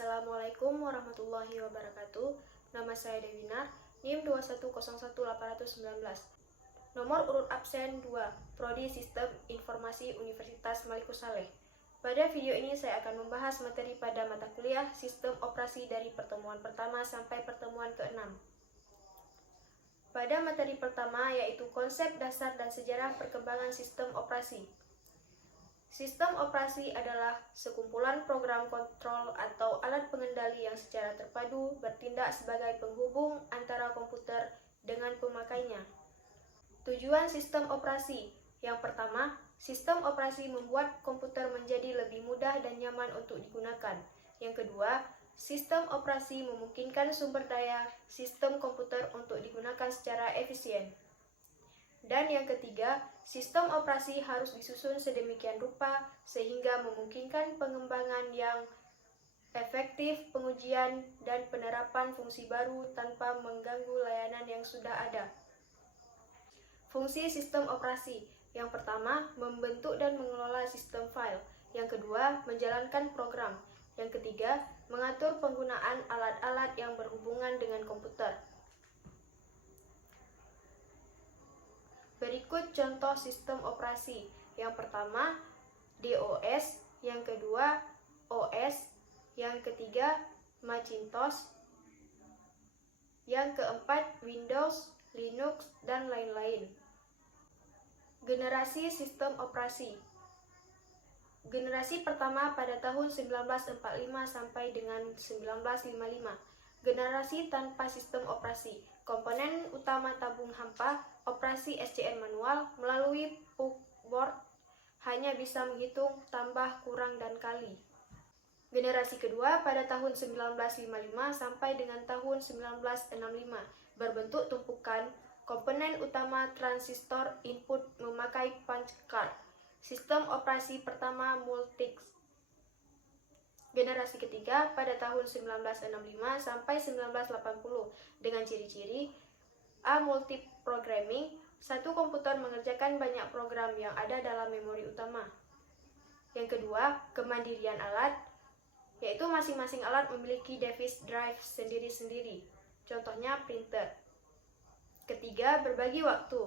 Assalamualaikum warahmatullahi wabarakatuh. Nama saya Dewinar, NIM 2101819. Nomor urut absen 2, Prodi Sistem Informasi Universitas Maliku Saleh. Pada video ini saya akan membahas materi pada mata kuliah Sistem Operasi dari pertemuan pertama sampai pertemuan ke-6. Pada materi pertama yaitu konsep dasar dan sejarah perkembangan sistem operasi. Sistem operasi adalah sekumpulan program kontrol atau alat pengendali yang secara terpadu bertindak sebagai penghubung antara komputer dengan pemakainya. Tujuan sistem operasi: yang pertama, sistem operasi membuat komputer menjadi lebih mudah dan nyaman untuk digunakan. Yang kedua, sistem operasi memungkinkan sumber daya sistem komputer untuk digunakan secara efisien. Dan yang ketiga, sistem operasi harus disusun sedemikian rupa sehingga memungkinkan pengembangan yang efektif, pengujian, dan penerapan fungsi baru tanpa mengganggu layanan yang sudah ada. Fungsi sistem operasi: yang pertama, membentuk dan mengelola sistem file. Yang kedua, menjalankan program. Yang ketiga, mengatur penggunaan alat-alat yang berhubungan dengan komputer. Berikut contoh sistem operasi. Yang pertama, DOS. Yang kedua, OS. Yang ketiga, Macintosh. Yang keempat, Windows, Linux, dan lain-lain. Generasi sistem operasi. Generasi pertama pada tahun 1945 sampai dengan 1955. Generasi tanpa sistem operasi. Komponen utama tabung hampa, operasi SCN manual, melalui board hanya bisa menghitung, tambah, kurang, dan kali. Generasi kedua pada tahun 1955 sampai dengan tahun 1965, berbentuk tumpukan. Komponen utama transistor, input memakai punch card. Sistem operasi pertama Multics. Generasi ketiga pada tahun 1965 sampai 1980 dengan ciri-ciri: A. Multiprogramming. Satu komputer mengerjakan banyak program yang ada dalam memori utama. Yang kedua, kemandirian alat, yaitu masing-masing alat memiliki device drive sendiri-sendiri. Contohnya printer. Ketiga, berbagi waktu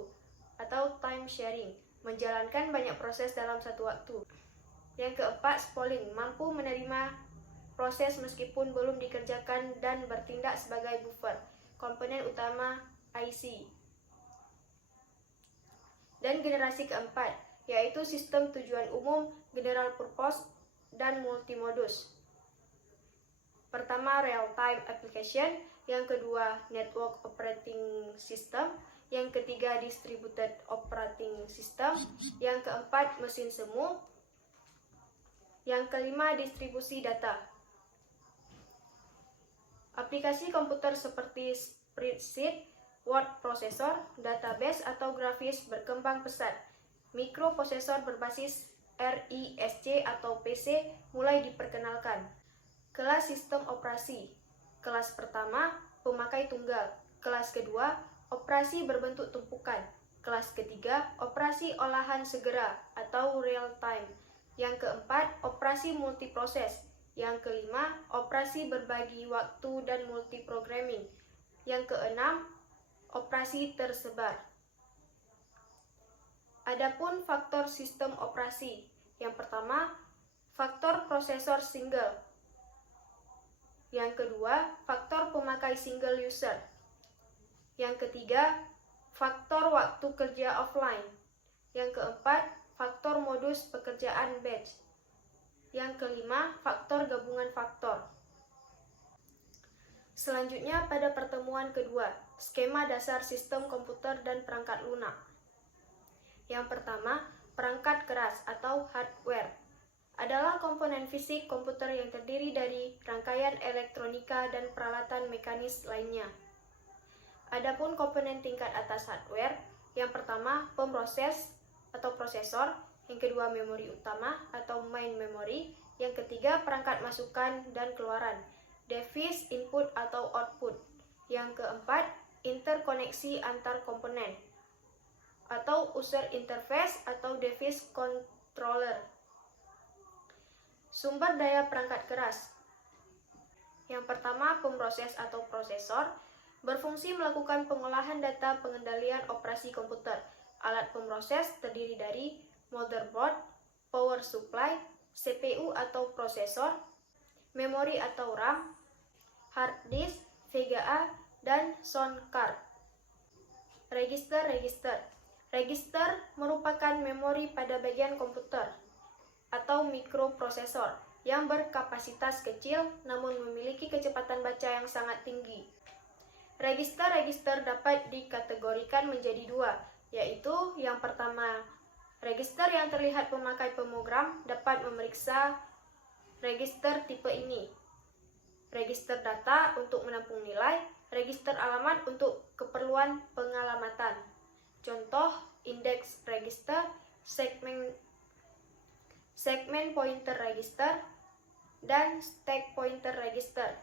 atau time sharing, menjalankan banyak proses dalam satu waktu. Yang keempat, spooling, mampu menerima proses meskipun belum dikerjakan dan bertindak sebagai buffer. Komponen utama IC. Dan generasi keempat, yaitu sistem tujuan umum, general purpose, dan multimodus. Pertama, real-time application. Yang kedua, network operating system. Yang ketiga, distributed operating system. Yang keempat, mesin semu. Yang kelima, distribusi data. Aplikasi komputer seperti spreadsheet, word processor, database, atau grafis berkembang pesat. Mikroprosesor berbasis RISC atau PC mulai diperkenalkan. Kelas sistem operasi. Kelas pertama, pemakai tunggal. Kelas kedua, operasi berbentuk tumpukan. Kelas ketiga, operasi olahan segera atau real time. Yang keempat, operasi multiproses. Yang kelima, operasi berbagi waktu dan multiprogramming. Yang keenam, operasi tersebar. Adapun faktor sistem operasi. Yang pertama, faktor prosesor single. Yang kedua, faktor pemakai single user. Yang ketiga, faktor waktu kerja offline. Yang keempat, faktor modus pekerjaan batch. Yang kelima, faktor gabungan faktor. Selanjutnya pada pertemuan kedua, skema dasar sistem komputer dan perangkat lunak. Yang pertama, perangkat keras atau hardware adalah komponen fisik komputer yang terdiri dari rangkaian elektronika dan peralatan mekanis lainnya. Adapun komponen tingkat atas hardware, yang pertama pemroses atau prosesor, yang kedua memori utama atau main memory, yang ketiga perangkat masukan dan keluaran, device input atau output, yang keempat interkoneksi antar komponen atau user interface atau device controller. Sumber daya perangkat keras. Yang pertama, pemroses atau prosesor berfungsi melakukan pengolahan data pengendalian operasi komputer. Alat pemroses terdiri dari motherboard, power supply, CPU atau prosesor, memori atau RAM, hard disk, VGA, dan sound card. Register. Register merupakan memori pada bagian komputer atau mikroprosesor yang berkapasitas kecil namun memiliki kecepatan baca yang sangat tinggi. Register dapat dikategorikan menjadi dua, yaitu yang pertama, register yang terlihat pemakai pemrogram dapat memeriksa register tipe ini. Register data untuk menampung nilai, register alamat untuk keperluan pengalamatan. Contoh, index register, segment pointer register, dan stack pointer register.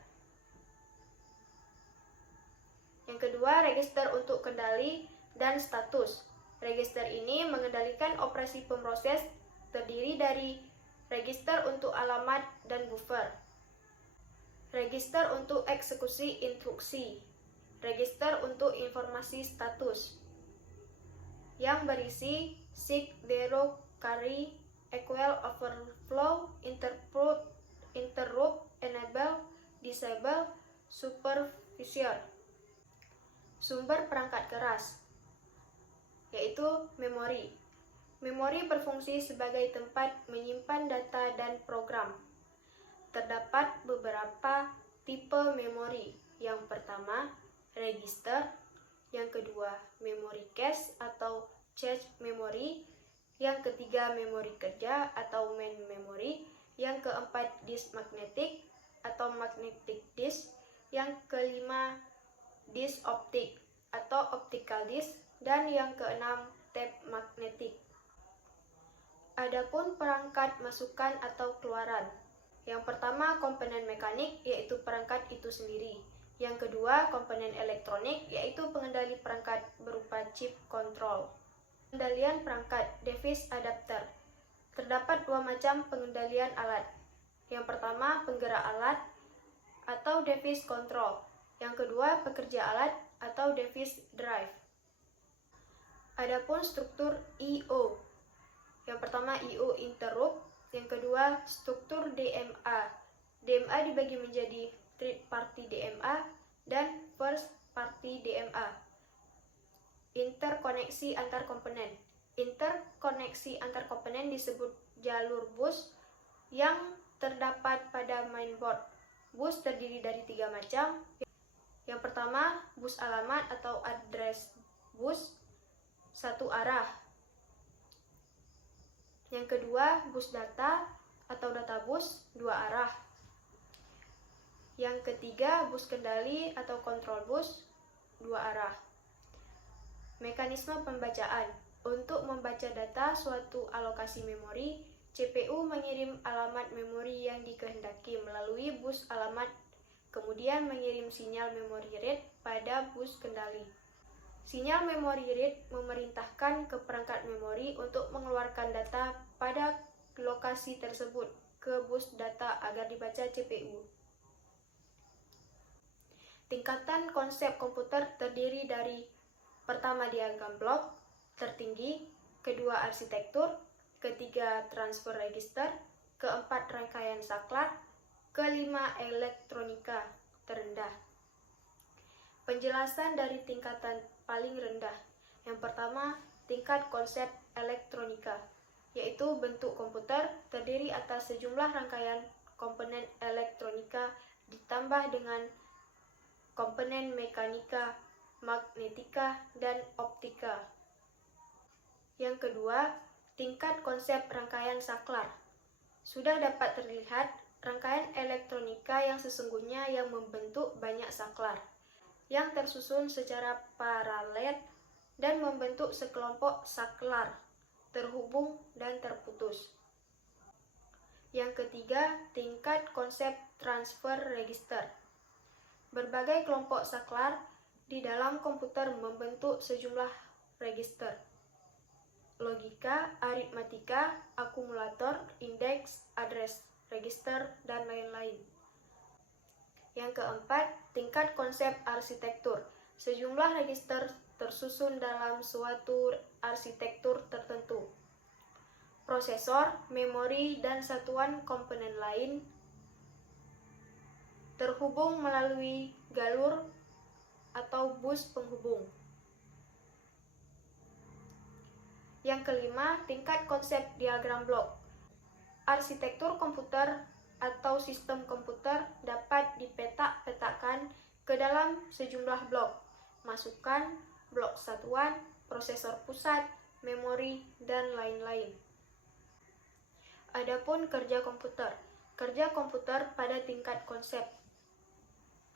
Yang kedua, register untuk kendali dan status. Register ini mengendalikan operasi pemroses, terdiri dari register untuk alamat dan buffer, register untuk eksekusi instruksi, register untuk informasi status, yang berisi seek, zero, carry, equal, overflow, interrupt, enable, disable, supervisor. Sumber perangkat keras, yaitu memori. Memori berfungsi sebagai tempat menyimpan data dan program. Terdapat beberapa tipe memori. Yang pertama, register. Yang kedua, memory cache atau cache memory. Yang ketiga, memori kerja atau main memory. Yang keempat, disk magnetik atau magnetic disk. Yang kelima, disk optik atau optical disk. Dan yang keenam, tape magnetik. Adapun perangkat masukan atau keluaran. Yang pertama, komponen mekanik, yaitu perangkat itu sendiri. Yang kedua, komponen elektronik, yaitu pengendali perangkat berupa chip control. Pengendalian perangkat, device adapter. Terdapat dua macam pengendalian alat. Yang pertama, penggerak alat atau device control. Yang kedua, pekerja alat atau device drive. Adapun struktur I/O. Yang pertama, I/O interrupt. Yang kedua, struktur DMA. DMA dibagi menjadi third party DMA dan first party DMA. Interkoneksi antar komponen. Interkoneksi antar komponen disebut jalur bus yang terdapat pada mainboard. Bus terdiri dari tiga macam. Yang pertama, bus alamat atau address bus, satu arah. Yang kedua, bus data atau data bus, dua arah. Yang ketiga, bus kendali atau control bus, dua arah. Mekanisme pembacaan. Untuk membaca data suatu alokasi memori, CPU mengirim alamat memori yang dikehendaki melalui bus alamat, kemudian mengirim sinyal memory read pada bus kendali. Sinyal memory read memerintahkan ke perangkat memori untuk mengeluarkan data pada lokasi tersebut ke bus data agar dibaca CPU. Tingkatan konsep komputer terdiri dari pertama, diagram blok tertinggi, kedua, arsitektur, ketiga, transfer register, keempat, rangkaian saklar, kelima, elektronika terendah. Penjelasan dari tingkatan paling rendah. Yang pertama, tingkat konsep elektronika, yaitu bentuk komputer terdiri atas sejumlah rangkaian komponen elektronika ditambah dengan komponen mekanika, magnetika, dan optika. Yang kedua, tingkat konsep rangkaian saklar. Sudah dapat terlihat rangkaian elektronika yang sesungguhnya yang membentuk banyak saklar yang tersusun secara paralel dan membentuk sekelompok saklar terhubung dan terputus. Yang ketiga, tingkat konsep transfer register. Berbagai kelompok saklar di dalam komputer membentuk sejumlah register. Logika, aritmatika, akumulator, indeks, address, register, dan lain-lain. Yang keempat, tingkat konsep arsitektur. Sejumlah register tersusun dalam suatu arsitektur tertentu. Prosesor, memori, dan satuan komponen lain terhubung melalui galur atau bus penghubung. Yang kelima, tingkat konsep diagram blok. Arsitektur komputer atau sistem komputer dapat dipetak-petakan ke dalam sejumlah blok, masukan, blok satuan, prosesor pusat, memori, dan lain-lain. Adapun kerja komputer pada tingkat konsep.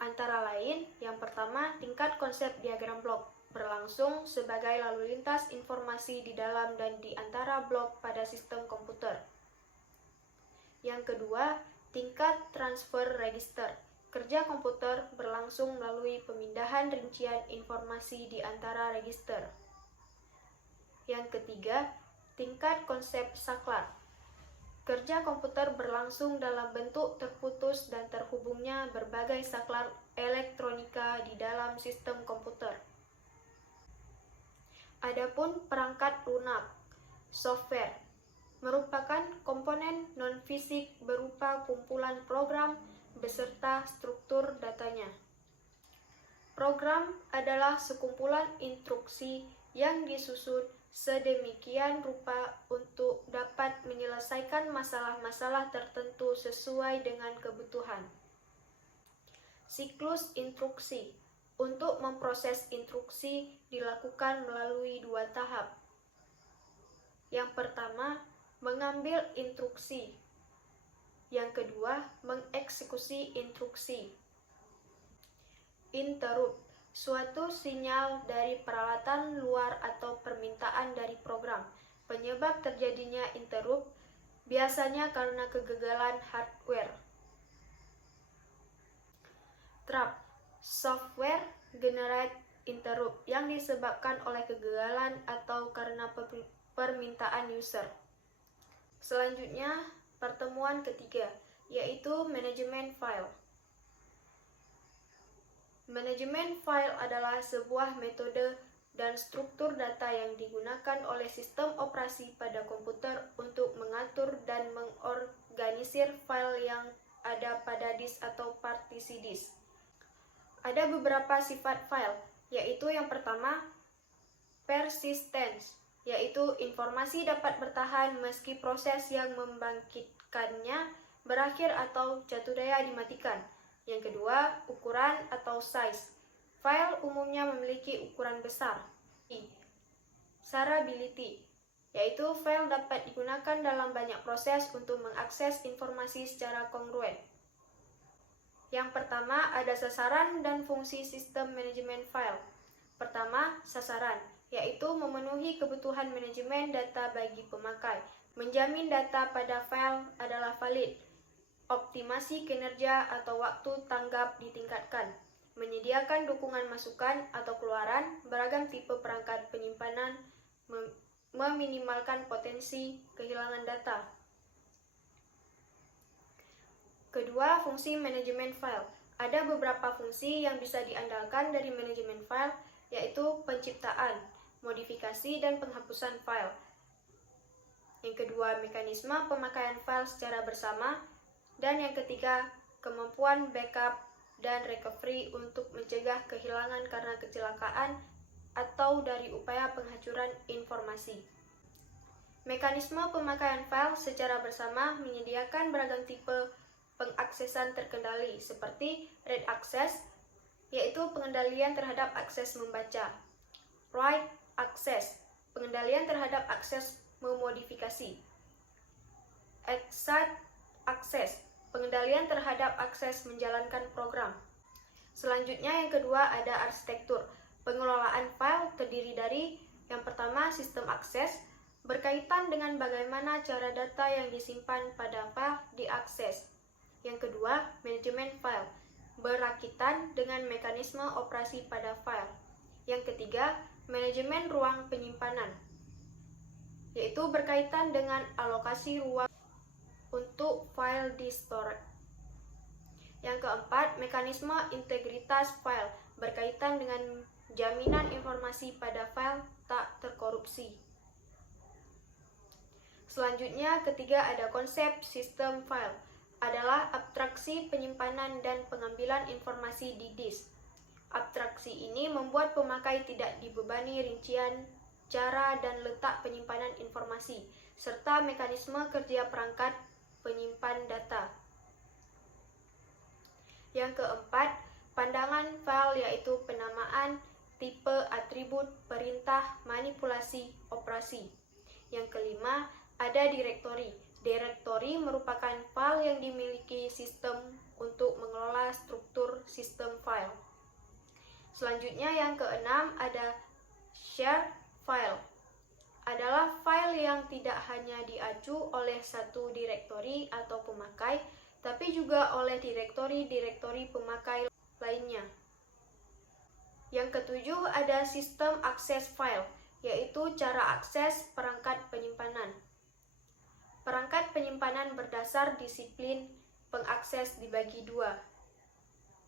Antara lain, yang pertama, tingkat konsep diagram blok berlangsung sebagai lalu lintas informasi di dalam dan di antara blok pada sistem komputer. Yang kedua, tingkat transfer register. Kerja komputer berlangsung melalui pemindahan rincian informasi di antara register. Yang ketiga, tingkat konsep saklar. Kerja komputer berlangsung dalam bentuk terputus dan terhubungnya berbagai saklar elektronika di dalam sistem komputer. Adapun perangkat lunak, software, merupakan komponen non-fisik berupa kumpulan program beserta struktur datanya. Program adalah sekumpulan instruksi yang disusun sedemikian rupa untuk dapat menyelesaikan masalah-masalah tertentu sesuai dengan kebutuhan. Siklus instruksi. Untuk memproses instruksi dilakukan melalui 2 tahap. Yang pertama, mengambil instruksi. Yang kedua, mengeksekusi instruksi. Interrupt, suatu sinyal dari peralatan luar atau permintaan dari program. Penyebab terjadinya interrupt biasanya karena kegagalan hardware. Trap, software generate interrupt yang disebabkan oleh kegagalan atau karena permintaan user. Selanjutnya, pertemuan ketiga, yaitu manajemen file. Manajemen file adalah sebuah metode dan struktur data yang digunakan oleh sistem operasi pada komputer untuk mengatur dan mengorganisir file yang ada pada disk atau partisi disk. Ada beberapa sifat file, yaitu yang pertama, persistence, yaitu informasi dapat bertahan meski proses yang membangkitkannya berakhir atau catur daya dimatikan. Yang kedua, ukuran atau size. File umumnya memiliki ukuran besar. Shareability, yaitu file dapat digunakan dalam banyak proses untuk mengakses informasi secara kongruen. Yang pertama, ada sasaran dan fungsi sistem manajemen file. Pertama, sasaran, yaitu memenuhi kebutuhan manajemen data bagi pemakai. Menjamin data pada file adalah valid. Optimasi kinerja atau waktu tanggap ditingkatkan. Menyediakan dukungan masukan atau keluaran, beragam tipe perangkat penyimpanan, meminimalkan potensi kehilangan data. Kedua, fungsi manajemen file. Ada beberapa fungsi yang bisa diandalkan dari manajemen file, yaitu penciptaan, modifikasi, dan penghapusan file. Yang kedua, mekanisme pemakaian file secara bersama. Dan yang ketiga, kemampuan backup dan recovery untuk mencegah kehilangan karena kecelakaan atau dari upaya penghancuran informasi. Mekanisme pemakaian file secara bersama menyediakan beragam tipe pengaksesan terkendali seperti read access, yaitu pengendalian terhadap akses membaca. Write access, pengendalian terhadap akses memodifikasi. Exit access, pengendalian terhadap akses menjalankan program. Selanjutnya yang kedua ada arsitektur. Pengelolaan file terdiri dari yang pertama sistem akses, berkaitan dengan bagaimana cara data yang disimpan pada file diakses. Yang kedua, manajemen file, berakitan dengan mekanisme operasi pada file. Yang ketiga, manajemen ruang penyimpanan, yaitu berkaitan dengan alokasi ruang untuk file di storage. Yang keempat, mekanisme integritas file berkaitan dengan jaminan informasi pada file tak terkorupsi. Selanjutnya, ketiga ada konsep sistem file, adalah abstraksi penyimpanan dan pengambilan informasi di disk. Abstraksi ini membuat pemakai tidak dibebani rincian, cara dan letak penyimpanan informasi, serta mekanisme kerja perangkat penyimpan data. Yang keempat, pandangan file yaitu penamaan, tipe, atribut, perintah, manipulasi, operasi. Yang kelima, ada direktori. Direktori merupakan file yang dimiliki sistem untuk mengelola struktur sistem file. Selanjutnya yang keenam ada share file. Adalah file yang tidak hanya diacu oleh satu direktori atau pemakai, tapi juga oleh direktori-direktori pemakai lainnya. Yang ketujuh ada sistem akses file, yaitu cara akses perangkat penyimpanan. Perangkat penyimpanan berdasar disiplin pengakses dibagi dua,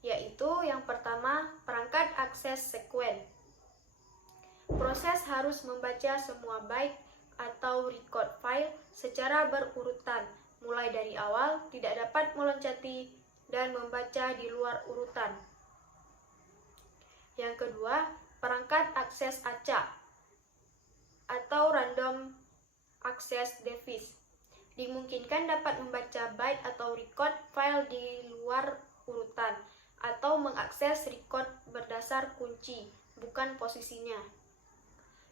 yaitu yang pertama perangkat akses sekuen. Proses harus membaca semua byte atau record file secara berurutan, mulai dari awal, tidak dapat meloncati dan membaca di luar urutan. Yang kedua, perangkat akses acak atau random access device. Dimungkinkan dapat membaca byte atau record file di luar urutan atau mengakses record berdasar kunci, bukan posisinya.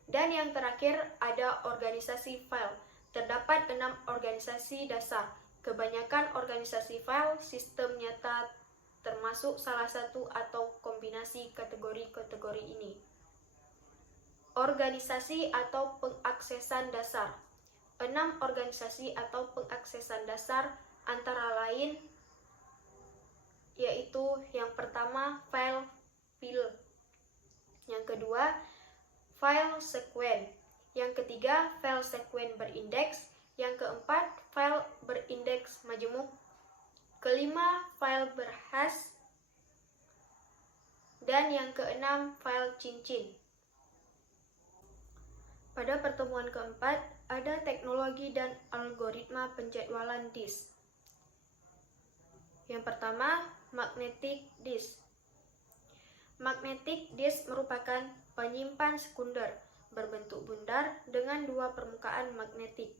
Dan yang terakhir ada organisasi file. Terdapat 6 organisasi dasar. Kebanyakan organisasi file sistem nyata termasuk salah satu atau kombinasi kategori-kategori ini. Organisasi atau pengaksesan dasar. 6 organisasi atau pengaksesan dasar antara lain yaitu yang pertama file fill, yang kedua file sekuen, yang ketiga file sekuen berindeks, yang keempat file berindeks majemuk, kelima file berhash, dan yang keenam file cincin. Pada pertemuan keempat ada teknologi dan algoritma penjadwalan disk. Yang pertama, magnetic disk. Magnetic disk merupakan penyimpan sekunder berbentuk bundar dengan dua permukaan magnetik.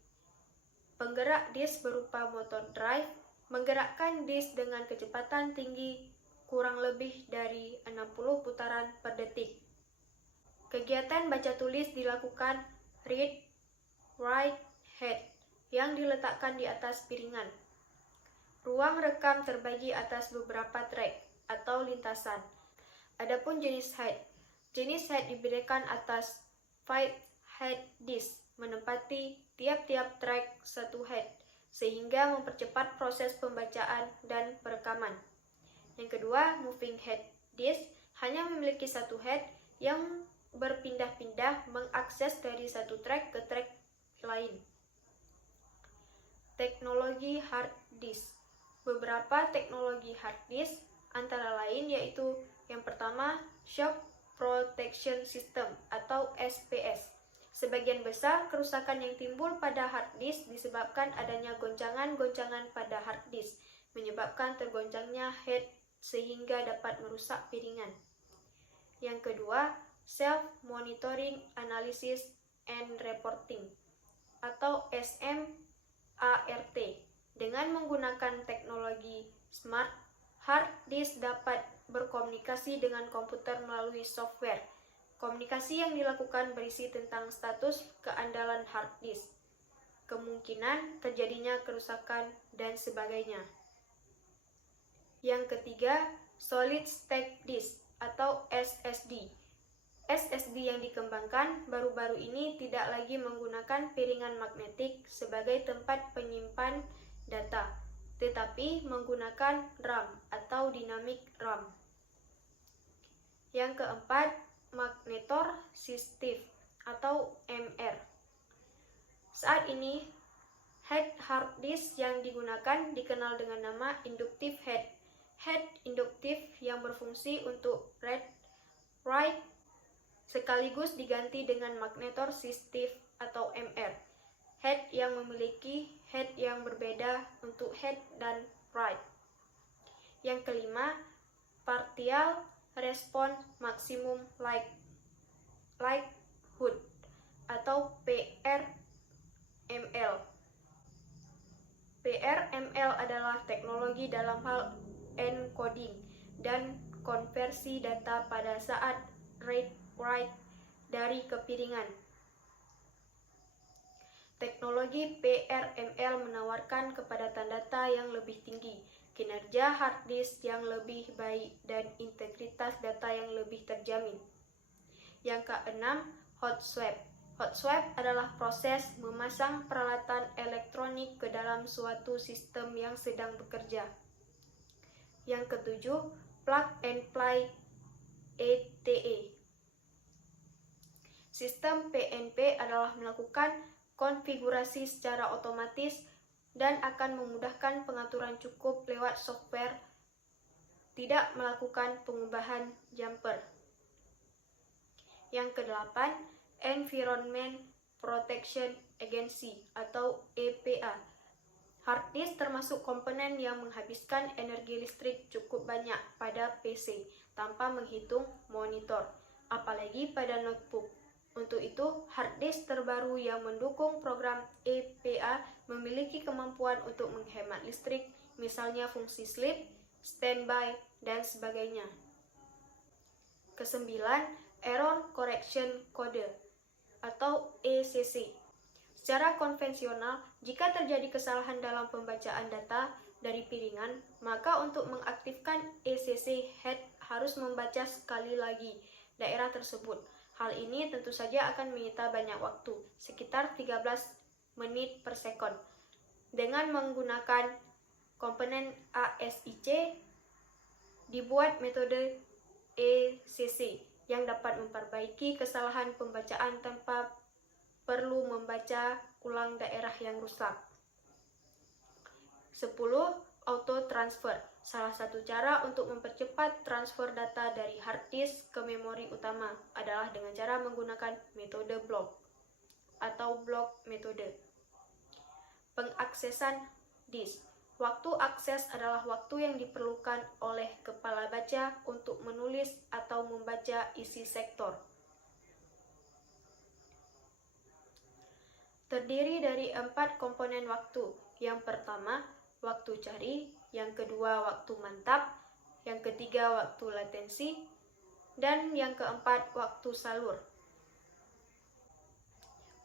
Penggerak disk berupa motor drive menggerakkan disk dengan kecepatan tinggi kurang lebih dari 60 putaran per detik. Kegiatan baca tulis dilakukan read, write, head yang diletakkan di atas piringan. Ruang rekam terbagi atas beberapa track atau lintasan. Adapun jenis head. Jenis head diberikan atas 5 head disk menempati tiap-tiap track satu head sehingga mempercepat proses pembacaan dan perekaman. Yang kedua, moving head disk hanya memiliki satu head yang berpindah-pindah mengakses dari satu track ke track lain. Teknologi hard disk. Beberapa teknologi hard disk antara lain yaitu yang pertama, shock protection system atau SPS. Sebagian besar kerusakan yang timbul pada hard disk disebabkan adanya goncangan-goncangan pada hard disk, menyebabkan tergoncangnya head sehingga dapat merusak piringan. Yang kedua, self-monitoring analysis and reporting atau SMART. Dengan menggunakan teknologi smart, hard disk dapat berkomunikasi dengan komputer melalui software. Komunikasi yang dilakukan berisi tentang status keandalan hard disk, kemungkinan terjadinya kerusakan, dan sebagainya. Yang ketiga, solid state disk atau SSD. SSD yang dikembangkan baru-baru ini tidak lagi menggunakan piringan magnetik sebagai tempat penyimpan data, tetapi menggunakan RAM atau dynamic RAM. Yang keempat, magnetor resistive atau MR. Saat ini, head hard disk yang digunakan dikenal dengan nama inductive head. head induktif yang berfungsi untuk read write sekaligus diganti dengan magnetor resistif atau MR. Head yang memiliki head yang berbeda untuk head dan write. Yang kelima, partial response maximum likelihood atau PRML. PRML adalah teknologi dalam hal encoding dan konversi data pada saat read-write dari kepiringan. Teknologi PRML menawarkan kepadatan data yang lebih tinggi, kinerja hard disk yang lebih baik, dan integritas data yang lebih terjamin. Yang keenam, hot swap. Hot swap adalah proses memasang peralatan elektronik ke dalam suatu sistem yang sedang bekerja. Yang ketujuh, plug and play ETE. Sistem PNP adalah melakukan konfigurasi secara otomatis dan akan memudahkan pengaturan cukup lewat software, tidak melakukan pengubahan jumper. Yang kedelapan, Environment Protection Agency atau EPA. Hard disk termasuk komponen yang menghabiskan energi listrik cukup banyak pada PC tanpa menghitung monitor, apalagi pada notebook. Untuk itu, hard disk terbaru yang mendukung program EPA memiliki kemampuan untuk menghemat listrik, misalnya fungsi sleep, standby, dan sebagainya. Kesembilan, Error Correction Code atau ECC. Secara konvensional, jika terjadi kesalahan dalam pembacaan data dari piringan, maka untuk mengaktifkan ECC, head harus membaca sekali lagi daerah tersebut. Hal ini tentu saja akan menyita banyak waktu, sekitar 13 menit per sekon. Dengan menggunakan komponen ASIC, dibuat metode ECC yang dapat memperbaiki kesalahan pembacaan tanpa perlu membaca ulang daerah yang rusak. 10. Auto transfer. Salah satu cara untuk mempercepat transfer data dari hard disk ke memori utama adalah dengan cara menggunakan metode block atau block metode. Pengaksesan disk. Waktu akses adalah waktu yang diperlukan oleh kepala baca untuk menulis atau membaca isi sektor. Terdiri dari 4 komponen waktu. Yang pertama, waktu cari, yang kedua, waktu mantap, yang ketiga, waktu latensi, dan yang keempat, waktu salur.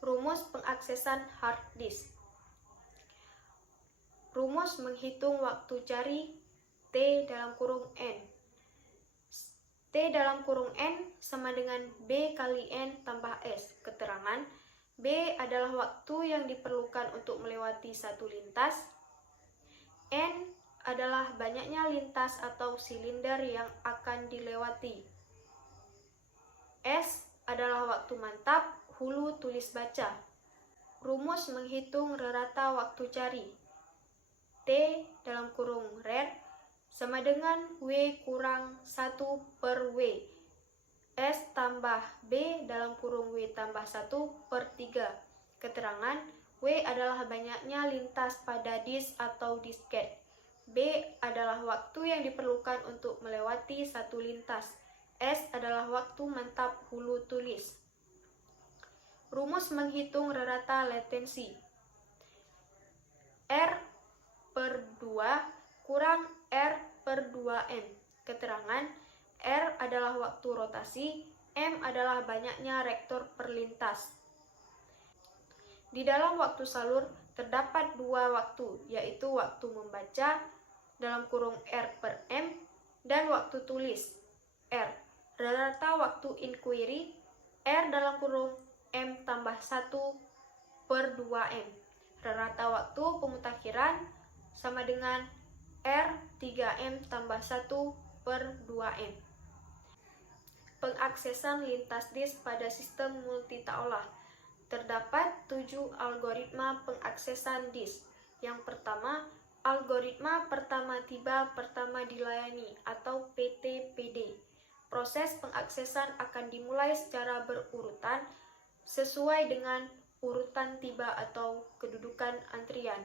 Rumus pengaksesan hard disk. Rumus menghitung waktu cari T dalam kurung N. T dalam kurung N sama dengan B kali N tambah S. Keterangan, B adalah waktu yang diperlukan untuk melewati satu lintas. N adalah banyaknya lintas atau silinder yang akan dilewati. S adalah waktu mantap, hulu tulis baca. Rumus menghitung rata waktu cari. T dalam kurung read sama dengan W kurang 1 per W. S tambah B dalam kurung W tambah 1 per 3. Keterangan, W adalah banyaknya lintas pada disk atau disket. B adalah waktu yang diperlukan untuk melewati satu lintas. S adalah waktu mantap hulu tulis. Rumus menghitung rata latensi. R per 2 kurang R per 2M. Keterangan, R adalah waktu rotasi, M adalah banyaknya rektor per lintas. Di dalam waktu salur, terdapat 2 waktu, yaitu waktu membaca dalam kurung R per M dan waktu tulis R. Rata waktu inquiry R dalam kurung M tambah 1 per 2M. Rata waktu pemutakhiran sama dengan R 3M tambah 1 per 2M. Pengaksesan lintas disk pada sistem multitaolah. Terdapat 7 algoritma pengaksesan disk. Yang pertama, Algoritma pertama tiba pertama dilayani atau PTPD. Proses pengaksesan akan dimulai secara berurutan sesuai dengan urutan tiba atau kedudukan antrian.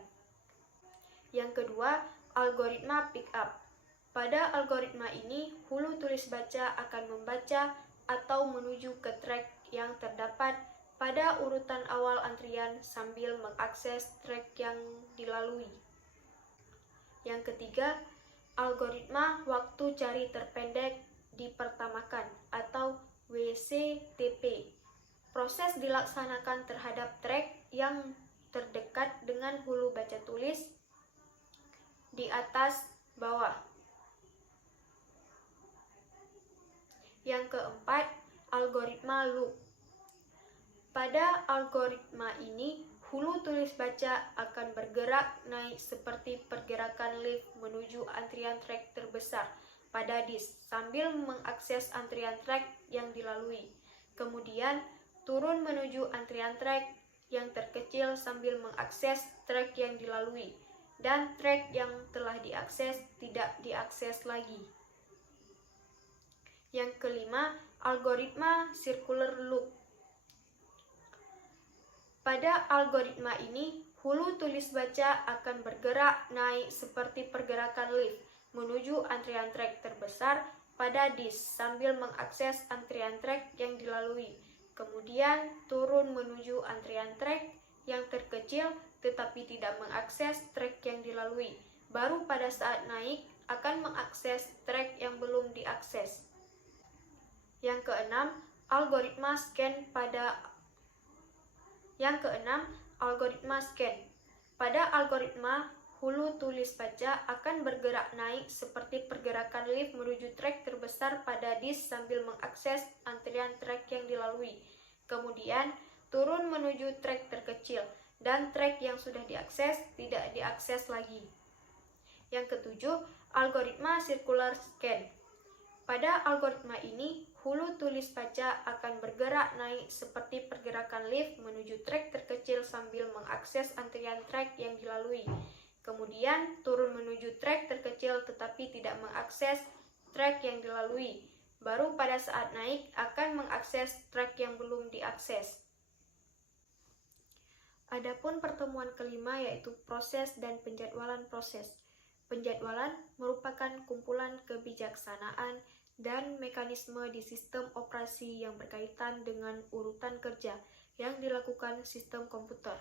Yang kedua, algoritma pickup. Pada algoritma ini, hulu tulis baca akan membaca atau menuju ke track yang terdapat pada urutan awal antrian sambil mengakses track yang dilalui. Yang ketiga, algoritma waktu cari terpendek dipertamakan atau WCTP. Proses dilaksanakan terhadap track yang terdekat dengan hulu baca tulis di atas bawah. Yang keempat, algoritma loop. Pada algoritma ini, hulu tulis baca akan bergerak naik seperti pergerakan lift menuju antrian trek terbesar pada disk sambil mengakses antrian trek yang dilalui. Kemudian, turun menuju antrian trek yang terkecil sambil mengakses trek yang dilalui, dan trek yang telah diakses tidak diakses lagi. Yang kelima, algoritma circular loop. Pada algoritma ini, hulu tulis baca akan bergerak naik seperti pergerakan lift menuju antrian trek terbesar pada disk sambil mengakses antrian trek yang dilalui. Kemudian turun menuju antrian trek yang terkecil tetapi tidak mengakses trek yang dilalui. Baru pada saat naik akan mengakses trek yang belum diakses. Yang keenam, algoritma scan. Pada algoritma, hulu tulis baca akan bergerak naik seperti pergerakan lift menuju trek terbesar pada disk sambil mengakses antrian trek yang dilalui. Kemudian, turun menuju trek terkecil, dan trek yang sudah diakses tidak diakses lagi. Yang ketujuh, algoritma circular scan. Pada algoritma ini, hulu tulis baca akan bergerak naik seperti pergerakan lift menuju trek terkecil sambil mengakses antrian trek yang dilalui. Kemudian, turun menuju trek terkecil tetapi tidak mengakses trek yang dilalui. Baru pada saat naik akan mengakses trek yang belum diakses. Adapun pertemuan kelima yaitu proses dan penjadwalan proses. Penjadwalan merupakan kumpulan kebijaksanaan dan mekanisme di sistem operasi yang berkaitan dengan urutan kerja yang dilakukan sistem komputer.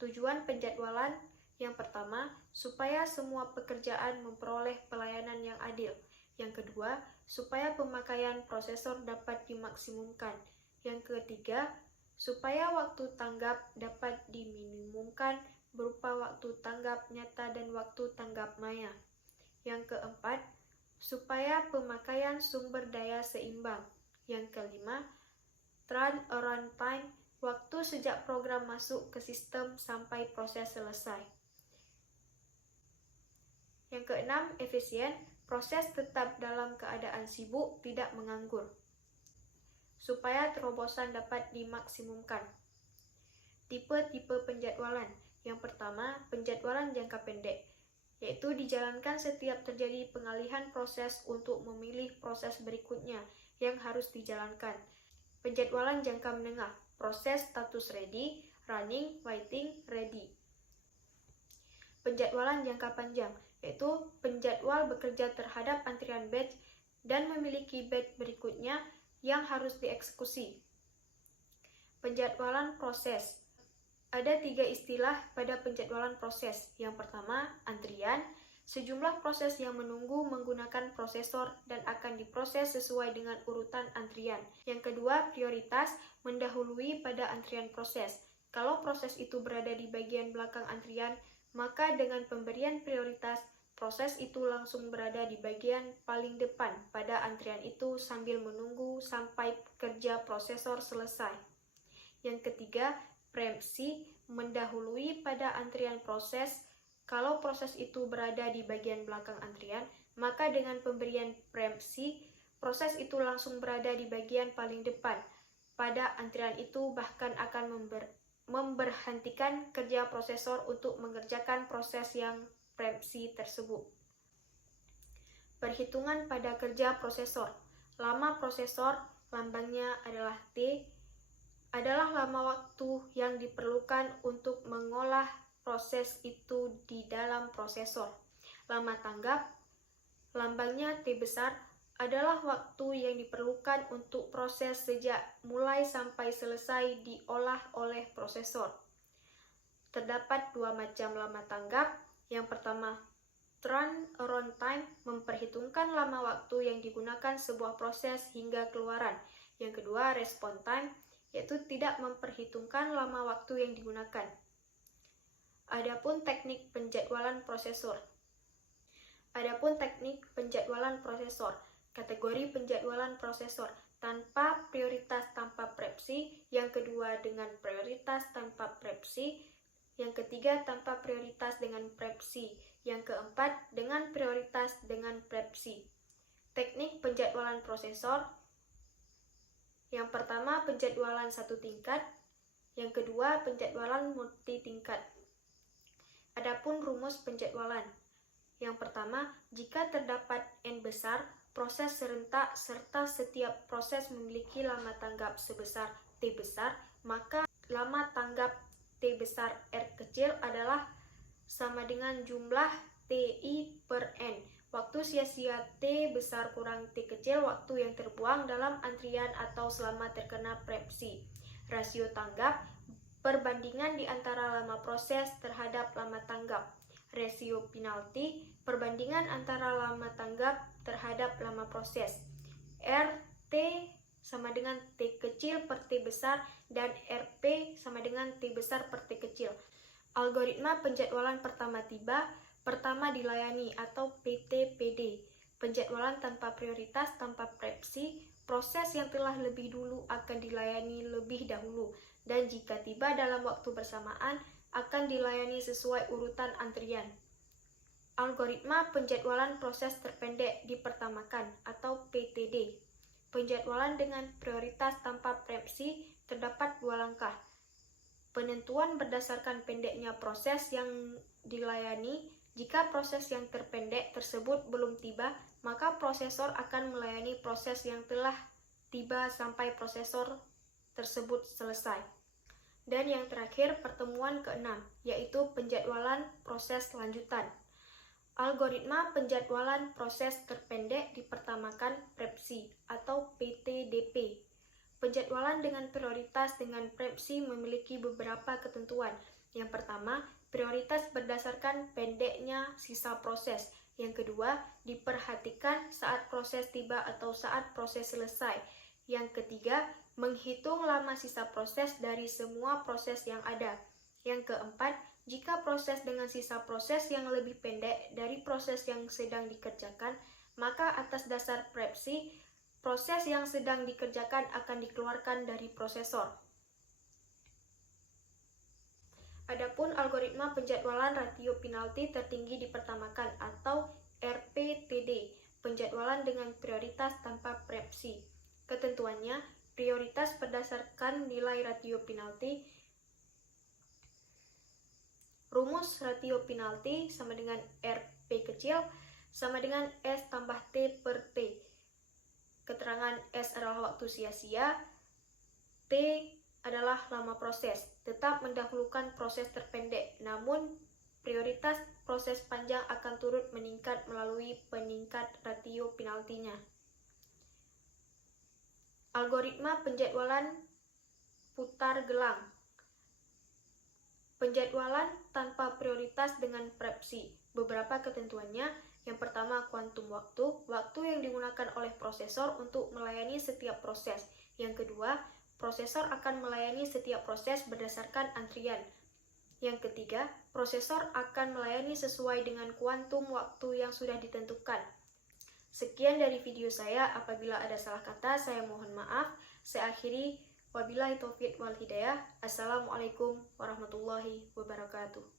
Tujuan penjadwalan yang pertama, supaya semua pekerjaan memperoleh pelayanan yang adil. Yang kedua, supaya pemakaian prosesor dapat dimaksimumkan. Yang ketiga, supaya waktu tanggap dapat diminimumkan berupa waktu tanggap nyata dan waktu tanggap maya. Yang keempat, supaya pemakaian sumber daya seimbang. Yang kelima, turnaround time, waktu sejak program masuk ke sistem sampai proses selesai. Yang keenam, efisien, proses tetap dalam keadaan sibuk, tidak menganggur. Supaya terobosan dapat dimaksimumkan. Tipe-tipe penjadwalan. Yang pertama, penjadwalan jangka pendek, yaitu dijalankan setiap terjadi pengalihan proses untuk memilih proses berikutnya yang harus dijalankan. Penjadwalan jangka menengah, proses status ready, running, waiting, ready. Penjadwalan jangka panjang, yaitu penjadwal bekerja terhadap antrian batch dan memiliki batch berikutnya yang harus dieksekusi. Penjadwalan proses. Ada 3 istilah pada penjadwalan proses. Yang pertama, antrian, sejumlah proses yang menunggu menggunakan prosesor dan akan diproses sesuai dengan urutan antrian. Yang kedua, prioritas, mendahului pada antrian proses. Kalau proses itu berada di bagian belakang antrian, maka dengan pemberian prioritas, proses itu langsung berada di bagian paling depan pada antrian itu sambil menunggu sampai kerja prosesor selesai. Yang ketiga, preempsi, mendahului pada antrian proses. Kalau proses itu berada di bagian belakang antrian, maka dengan pemberian preempsi, proses itu langsung berada di bagian paling depan pada antrian itu, bahkan akan memberhentikan kerja prosesor untuk mengerjakan proses yang preempsi tersebut. Perhitungan pada kerja prosesor. Lama prosesor, lambangnya adalah T, adalah lama waktu yang diperlukan untuk mengolah proses itu di dalam prosesor. Lama tanggap, lambangnya T besar, adalah waktu yang diperlukan untuk proses sejak mulai sampai selesai diolah oleh prosesor. Terdapat dua macam lama tanggap. Yang pertama, turnaround time, memperhitungkan lama waktu yang digunakan sebuah proses hingga keluaran. Yang kedua, response time, yaitu tidak memperhitungkan lama waktu yang digunakan. Adapun teknik penjadwalan prosesor. Kategori penjadwalan prosesor: tanpa prioritas tanpa preempsi, yang kedua dengan prioritas tanpa preempsi, yang ketiga tanpa prioritas dengan preempsi, yang keempat dengan prioritas dengan preempsi. Teknik penjadwalan prosesor: yang pertama penjadwalan satu tingkat, yang kedua penjadwalan multi tingkat. Adapun rumus penjadwalan: yang pertama, jika terdapat N besar proses serentak serta setiap proses memiliki lama tanggap sebesar T besar, maka lama tanggap T besar R kecil adalah sama dengan jumlah TI per N. Waktu sia-sia T besar kurang T kecil, waktu yang terbuang dalam antrian atau selama terkena preempsi. Rasio tanggap, perbandingan di antara lama proses terhadap lama tanggap. Rasio penalti, perbandingan antara lama tanggap terhadap lama proses. RT sama dengan T kecil per T besar dan RP sama dengan T besar per T kecil. Algoritma penjadwalan pertama tiba, pertama dilayani atau PTPD. Penjadwalan tanpa prioritas tanpa preempsi, proses yang telah lebih dulu akan dilayani lebih dahulu, dan jika tiba dalam waktu bersamaan akan dilayani sesuai urutan antrian. Algoritma penjadwalan proses terpendek dipertamakan atau PTD. Penjadwalan dengan prioritas tanpa preempsi terdapat dua langkah. Penentuan berdasarkan pendeknya proses yang dilayani. Jika proses yang terpendek tersebut belum tiba, maka prosesor akan melayani proses yang telah tiba sampai prosesor tersebut selesai. Dan yang terakhir, pertemuan keenam, yaitu penjadwalan proses lanjutan. Algoritma penjadwalan proses terpendek dipertamakan preempsi atau PTDP. Penjadwalan dengan prioritas dengan preempsi memiliki beberapa ketentuan. Yang pertama, prioritas berdasarkan pendeknya sisa proses. Yang kedua, diperhatikan saat proses tiba atau saat proses selesai. Yang ketiga, menghitung lama sisa proses dari semua proses yang ada. Yang keempat, jika proses dengan sisa proses yang lebih pendek dari proses yang sedang dikerjakan, maka atas dasar preempsi, proses yang sedang dikerjakan akan dikeluarkan dari prosesor. Adapun algoritma penjadwalan rasio penalti tertinggi dipertamakan atau RPTD, penjadwalan dengan prioritas tanpa preempsi. Ketentuannya, prioritas berdasarkan nilai rasio penalti. Rumus rasio penalti sama dengan RP kecil sama dengan S tambah T per T. Keterangan S adalah waktu sia-sia, T adalah lama proses. Tetap mendahulukan proses terpendek, namun prioritas proses panjang akan turut meningkat melalui peningkat rasio penaltinya. Algoritma penjadwalan putar gelang. Penjadwalan tanpa prioritas dengan preempsi. Beberapa ketentuannya. Yang pertama, kuantum waktu, waktu yang digunakan oleh prosesor untuk melayani setiap proses. Yang kedua, prosesor akan melayani setiap proses berdasarkan antrian. Yang ketiga, prosesor akan melayani sesuai dengan kuantum waktu yang sudah ditentukan. Sekian dari video saya. Apabila ada salah kata, saya mohon maaf. Saya akhiri. Wabillahi taufiq wal hidayah. Assalamualaikum warahmatullahi wabarakatuh.